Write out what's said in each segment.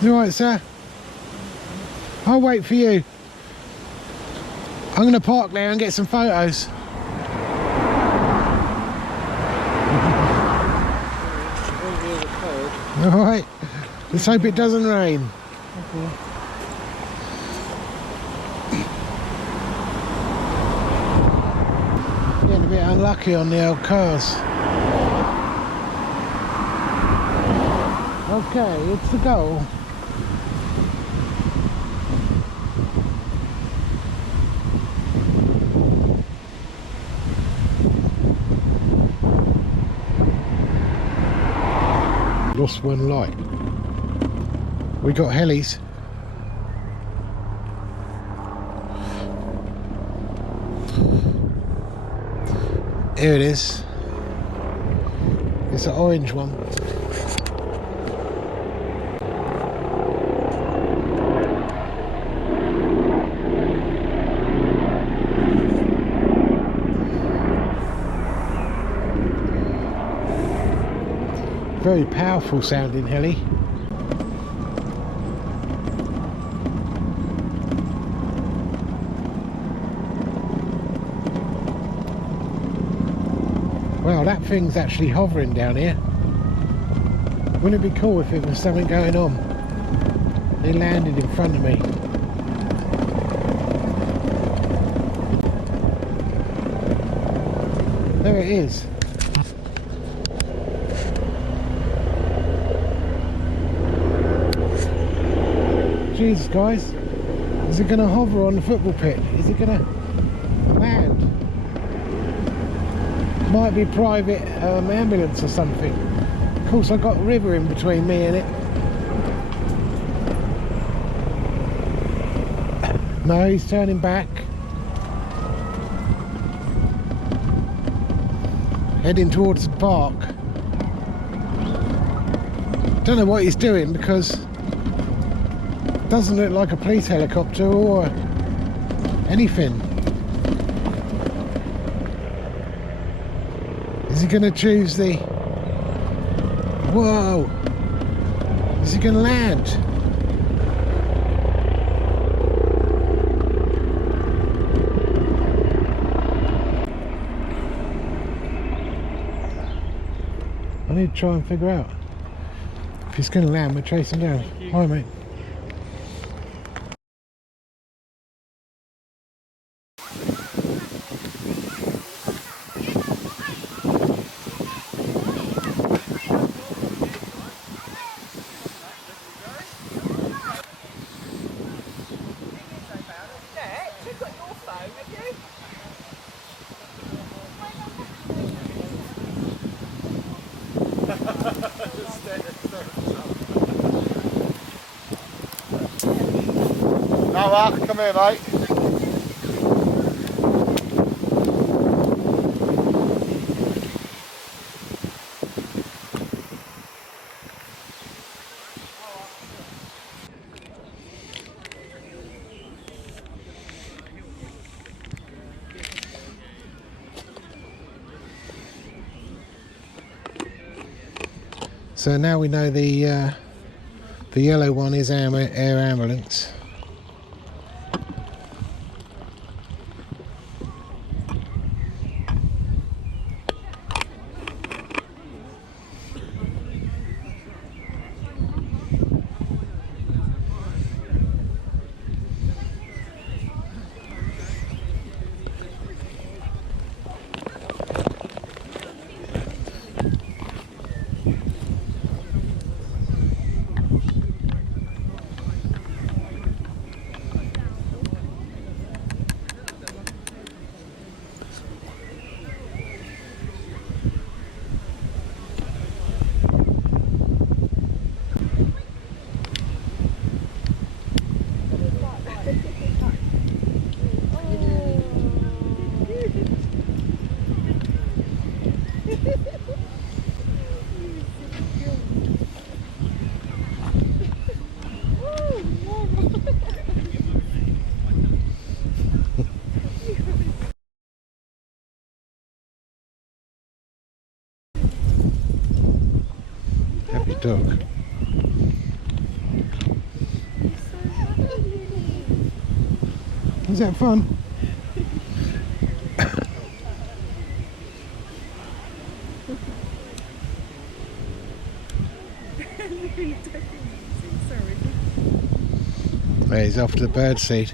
You alright, sir? I'll wait for you. I'm going to park there and get some photos. Alright, let's hope it doesn't rain. Okay. Getting a bit unlucky on the old cars. Okay, it's the goal. Lost one light. We got helis. Here it is. It's an orange one. Very powerful sounding heli. Wow, that thing's actually hovering down here. Wouldn't it be cool if it was something going on? It landed in front of me. There it is. Jesus, guys, is it going to hover on the football pitch? Is it going to land? Might be private ambulance or something. Of course, I've got a river in between me and it. No, he's turning back. Heading towards the park. Don't know what he's doing because it doesn't look like a police helicopter or anything. Is he going to choose the... Whoa! Is he going to land? I need to try and figure out if he's going to land. We're chasing down. Hi, mate. No, Mark, come here, mate. So now we know the yellow one is air ambulance. Happy dog. Is that fun? There, he's off to the bird seed.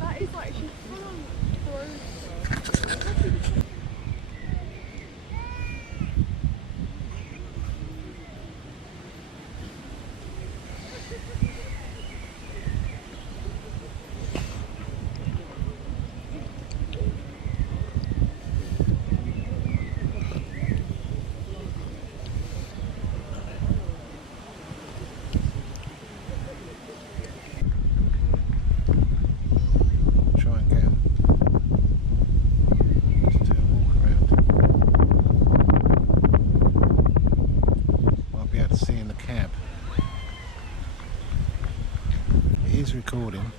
That is actually fun. Try and get him to do a walk around. I'll be able to see in the cab. It is recording.